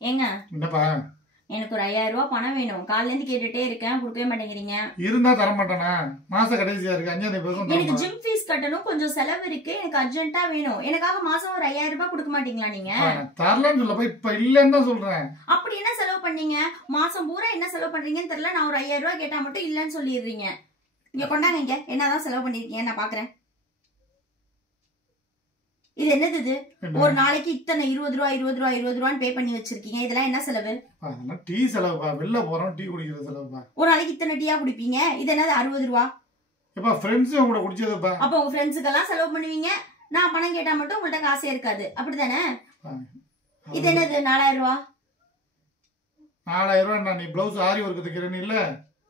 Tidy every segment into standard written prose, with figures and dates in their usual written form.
ஏங்க என்னப்பா எனக்கு ஒரு 5000 ரூபாய் பணம் வேணும். காலையில இருந்து கேட்டுட்டே இருக்கேன், கொடுக்கவே மாட்டேங்கிறீங்க. இருந்தா தர மாட்டானா? மாச கடைசியா இருக்கு, 5 எனக்கு ஜிம் ஃபீஸ் கட்டணும், கொஞ்சம் செலவு இருக்கு, எனக்கு அர்ஜென்ட்டா வேணும். எனக்காக மாசம் ஒரு 5000 ரூபாய் கொடுக்க மாட்டீங்களா நீங்க? தரலன்னு சொல்லப்பா, இப்ப இல்லன்னு தான் சொல்றேன். அப்படி என்ன செலவு பண்ணீங்க? மாசம் பூரா என்ன செலவு பண்றீங்கன்னு தெரியல. நான் ஒரு 5000 ரூபாய் கேட்டா மட்டும் இல்லன்னு சொல்லிடுறீங்க. இங்க கொண்டாங்க, இங்க என்னதான் செலவு பண்ணிருக்கீங்க நான் பாக்குறேன். இது என்னது? இது ஒரு நாளைக்கு இத்தனை 20 ரூபாய் 20 ரூபாய் 20 ரூபான்னு பே பண்ணி வச்சிருக்கீங்க. இதெல்லாம் என்ன செலவு? அதெல்லாம் டீ செலவுப்பா, வெளில போறோம் டீ குடிக்கிற செலவுப்பா. ஒரு நாளைக்கு இத்தனை டீயா குடிப்பீங்க, இது என்னது 60 ரூபாய்? எப்பா ஃப்ரெண்ட்ஸ் கூட குடிச்சதுப்பா. அப்ப உங்க ஃப்ரெண்ட்ஸுக்கெல்லாம் செலவு பண்ணுவீங்க, நான் பணம் கேட்டா மட்டும் உங்கள்ட்ட காசே இருக்காது, அப்படித்தானே? இது என்னது 4000 ரூபாய்? 4000 ரூபாய் நீ பிளவுஸ் ஆரி ஒர்க் தைக்கிறேன்னு இல்ல,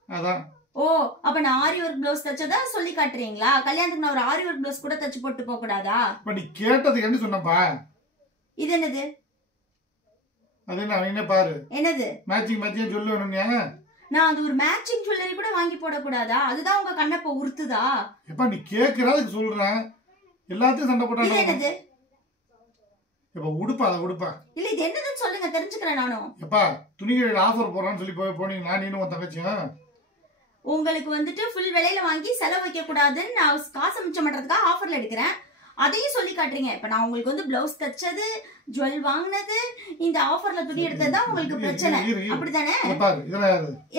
அதான். ஓ, அப்ப நான் ஆரி ஒர்க் பிளவுஸ் தச்சதா சொல்லி காட்டுறீங்களா? கல்யாணத்துக்கு நான் ஒரு ஆரி ஒர்க் பிளவுஸ் கூட தச்சு போட்டு போக கூடாதா? இப்ப நீ கேட்டதுக்கு என்ன சொன்னப்பா? இது என்னது? அது என்ன அவனே பாரு, என்னது மேட்சிங் மேட்சிங் சொல்லுவேன். நான் அது ஒரு மேட்சிங் ஜுவல்லரி கூட வாங்கி போட கூடாதா? அதுதான் உங்க கண்ணப்ப உறுத்துதா? எப்ப நீ கேக்குறதுக்கு சொல்றேன், எல்லாத்தையும் சண்டை போட்டா. இது என்னது? எப்ப உடுப்பா, அதை உடுப்பா. இல்ல இது என்னதுன்னு சொல்லுங்க, தெரிஞ்சுக்கிறேன் நானும். எப்பா துணிகள் ஆஃபர் போறான்னு சொல்லி போனீங்கன்னா நீனும் உன் தங்கச்சியும். உங்களுக்கு வந்துட்டு ஃபுல் விலையில வாங்கி செலவு வைக்க கூடாதுன்னு நான் காசு மிச்சம் பண்றதுக்காக ஆஃபர்ல எடுக்கிறேன், அதையும் சொல்லி காட்டுறீங்க. இப்ப நான் உங்களுக்கு வந்து பிளவுஸ் தச்சது, ஜுவல் வாங்கினது, இந்த ஆஃபர்ல துணி எடுத்ததுதான் உங்களுக்கு பிரச்சனை, அப்படித்தானே?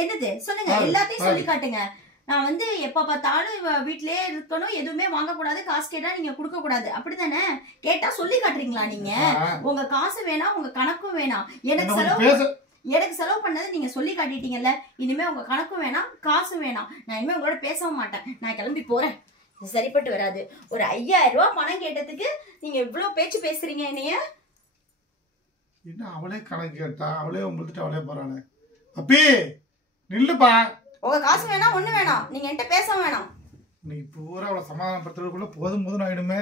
என்னது சொல்லுங்க, எல்லாத்தையும் சொல்லி காட்டுங்க. நான் வந்து எப்ப பார்த்தாலும் வீட்லயே இருக்கணும், எதுவுமே வாங்க கூடாது, காசு கேட்டா நீங்க கொடுக்க கூடாது, அப்படித்தானே? கேட்டா சொல்லி காட்டுறீங்களா நீங்க? உங்க காசு வேணாம், உங்க கணக்கும் வேணாம். எனக்கு செலவு பண்ணது நீங்க சொல்லி காட்டிட்டீங்கல்ல, இனிமே உங்க கணக்கும் வேணாம், காசும் வேணாம். நான் இனிமே உங்களோட பேசவும் மாட்டேன், நான் கிளம்பி போறேன். சரிப்பட்டு வராது. ஒரு 5000 ரூபாய் பணம் கேட்டதுக்கு நீங்க இவ்வளவு பேச்சு பேசுறீங்க என்னைய. என்ன அவளே கணக்கு கேட்டா, அவளே உங்களுக்கு அவளே போறானே. அப்பி நில்லுப்பா. உங்க காசு வேணாம், ஒண்ணு வேணாம், நீங்க என்கிட்ட பேசவும் வேணாம். நீ பூரா அவளை சமாதானப்படுத்துறதுக்குள்ள போதும் ஆயிடுமே.